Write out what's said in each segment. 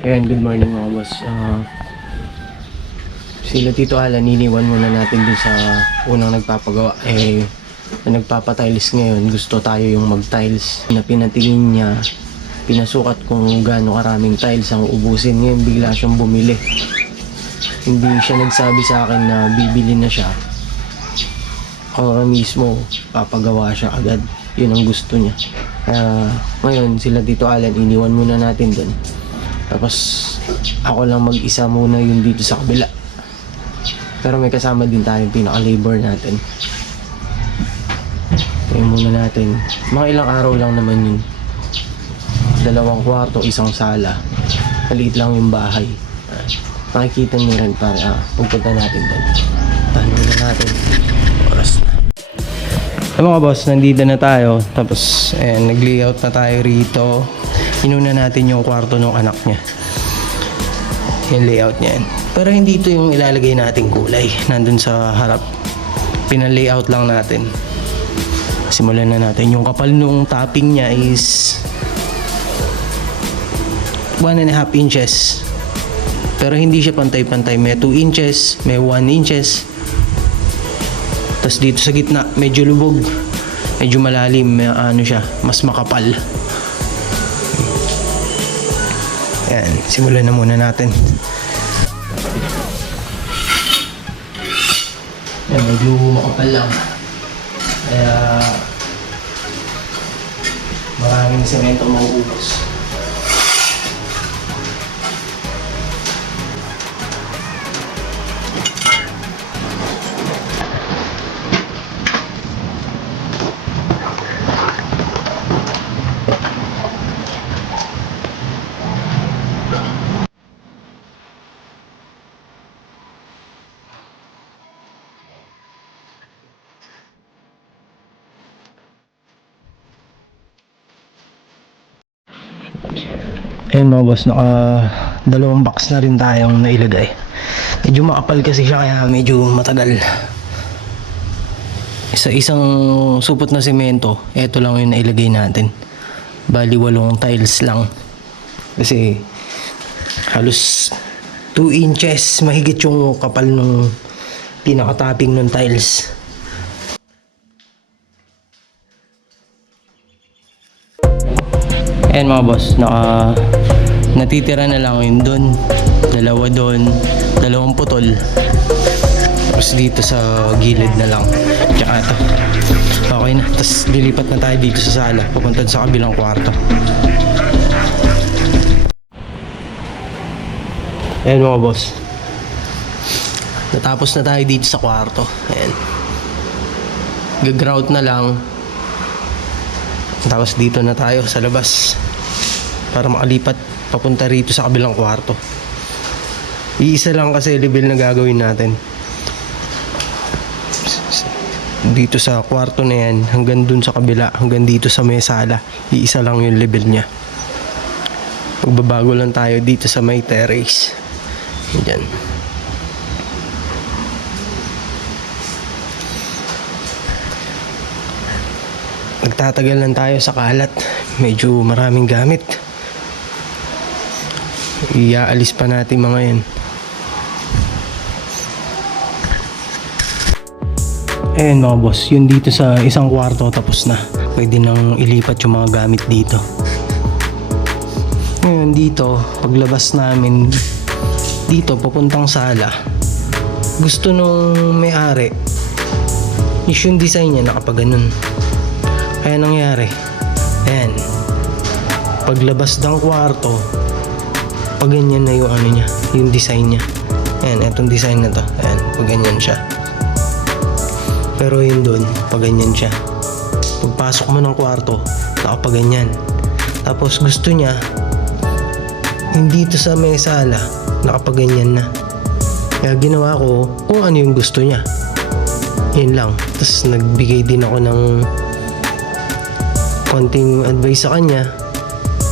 Ayan, good morning mga boss. Ah, sila Tito Alan, iniwan muna natin dun sa unang nagpapagawa. Eh, na nagpapatiles ngayon, gusto tayo yung mag-tiles na pinatingin niya, pinasukat kung gaano karaming tiles ang ubusin. Ngayon, bigla siyang bumili. Hindi siya nagsabi sa akin na bibili na siya. Ako mismo, papagawa siya agad. Yun ang gusto niya. Kaya, ngayon, sila Tito Alan, iniwan muna natin dun. Tapos ako lang mag-isa muna yung dito sa kabila. Pero may kasama din tayo pinaka-labor natin. Kaya muna natin. Mga ilang araw lang naman yun. Dalawang kwarto, isang sala. Maliit lang yung bahay. Ah, Makikita niyo rin para ah, pupunta natin doon. Tahan muna natin. Oras na. So mga boss, nandito na tayo. Tapos, eh, nag-layout na tayo rito. Inuna natin yung kwarto ng anak niya. Yung layout niya. Pero hindi ito yung ilalagay nating kulay. Nandun sa harap. Pinalayout lang natin. Simulan na natin. Yung kapal nung topping niya is 1 and a half inches. Pero hindi siya pantay-pantay. May 2 inches, may 1 inches. Tapos dito sa gitna, medyo lubog. Medyo malalim, may ano siya, mas makapal. Yan, simulan na muna natin. Yan, medyo makapal lang. Kaya maraming semento mauubos. Ayun mga boss, naka dalawang box na rin tayong nailagay. Medyo makapal kasi siya kaya medyo matagal. Sa isang supot na semento, eto lang yung nailagay natin. Bali walong tiles lang. Kasi halos 2 inches mahigit yung kapal ng pinaka-topping ng tiles. Ayan mga boss, naka natitira na lang yun doon. Dalawa doon, dalawang putol. Tapos dito sa gilid na lang. Tsaka ito. Okay na. Tapos lilipat na tayo dito sa sala. Papunta sa kabilang kwarto. Ayan mga boss. Natapos na tayo dito sa kwarto. Ayan. Gagrout na lang. Tapos dito na tayo sa labas para makalipat papunta rito sa kabilang kwarto. Iisa lang kasi level na gagawin natin. Dito sa kwarto na yan, hanggang dun sa kabila, hanggang dito sa may sala, iisa lang yung level niya. Magbabago lang tayo dito sa may terrace. Yan. Nagtatagal lang tayo sa kalat. Medyo maraming gamit. Iaalis pa natin mga yan. Ayan mga boss, yun dito sa isang kwarto tapos na. Pwede nang ilipat yung mga gamit dito. Ngayon dito, paglabas namin dito papuntang sala, gusto nung may-ari is yung design niya nakapaganon. Kaya nangyari, ayan, paglabas ng kwarto, pag ganyan na yung ano niya, yung design niya. Ayan, etong design na to. Ayan, pag ganyan siya. Pero yun doon, pag ganyan siya. Pagpasok mo ng kwarto, nakapaganyan. Tapos gusto niya, hindi to sa may sala, nakapaganyan na. Kaya ginawa ko kung ano yung gusto niya. Yun lang. Tapos nagbigay din ako ng konting advice sa kanya.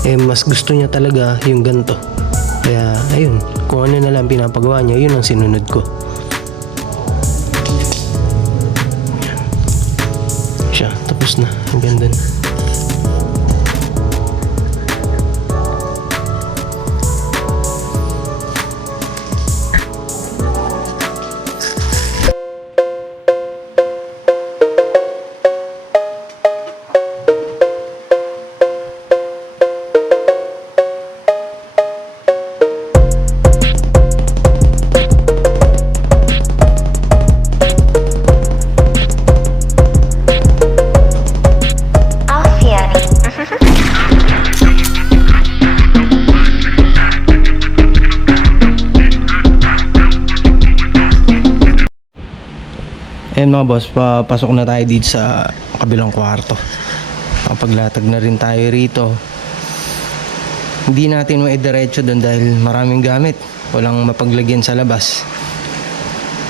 Eh, mas gusto niya talaga yung ganto. Kaya, ayun. Kung ano na lang pinapagawa niya, yun ang sinunod ko. Siya, tapos na. Ang ganda na. Ayan mga boss, papasok na tayo dito sa kabilang kwarto. Kapaglatag na rin tayo rito. Hindi natin maidiretso doon dahil maraming gamit. Walang mapaglagyan sa labas.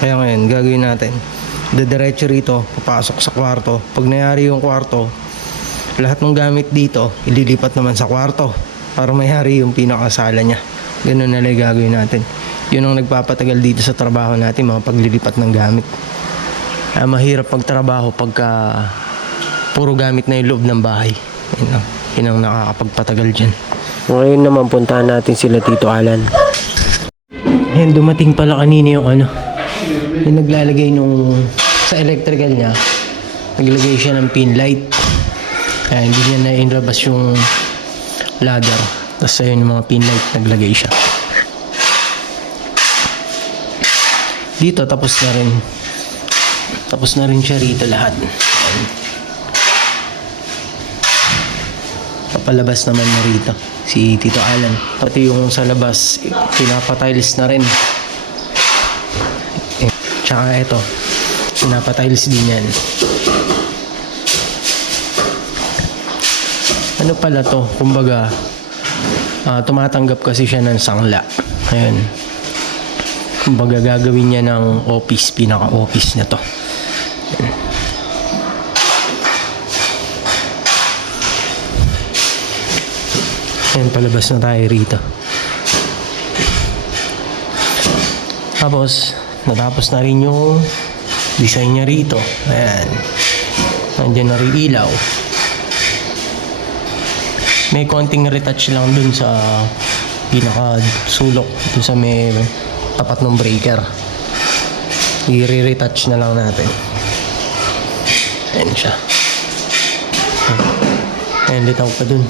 Kaya ngayon, gagawin natin. Dediretso rito, papasok sa kwarto. Pag nayari yung kwarto, lahat ng gamit dito, ililipat naman sa kwarto para mayari yung pinakasala niya. Ganun na lang gagawin natin. Yun ang nagpapatagal dito sa trabaho natin, mga paglilipat ng gamit. Ah, mahirap pagtrabaho pagka puro gamit na yung loob ng bahay. Yun ang, yun ang nakakapagpatagal dyan. Ngayon naman puntahan natin sila Tito Alan. Ayan, dumating pala kanina yung ano, yung naglalagay nung sa electrical niya, naglagay siya ng pin light. Kaya hindi niya na inlabas yung ladder. Tapos ayun yung mga pin light, naglagay siya. Dito, tapos na rin. Tapos na rin siya rito lahat. Ayan. Papalabas naman na rito si Tito Alan. Pati yung sa labas, pinapatiles na rin. Eh, Tsaka ito, pinapatiles din yan. Ano pala to? Kumbaga, ah, tumatanggap kasi siya ng sangla. Ayun. Kumbaga gagawin niya ng office, pinaka-office na to. Ayan, palabas na tayo rito. Tapos, natapos na rin yung design niya rito. Ayan. Nandiyan na rin ilaw. May konting retouch lang dun sa pinaka sulok dun sa may tapat ng breaker. I-retouch na lang natin. Ayan siya. Ayan, litaw pa dun.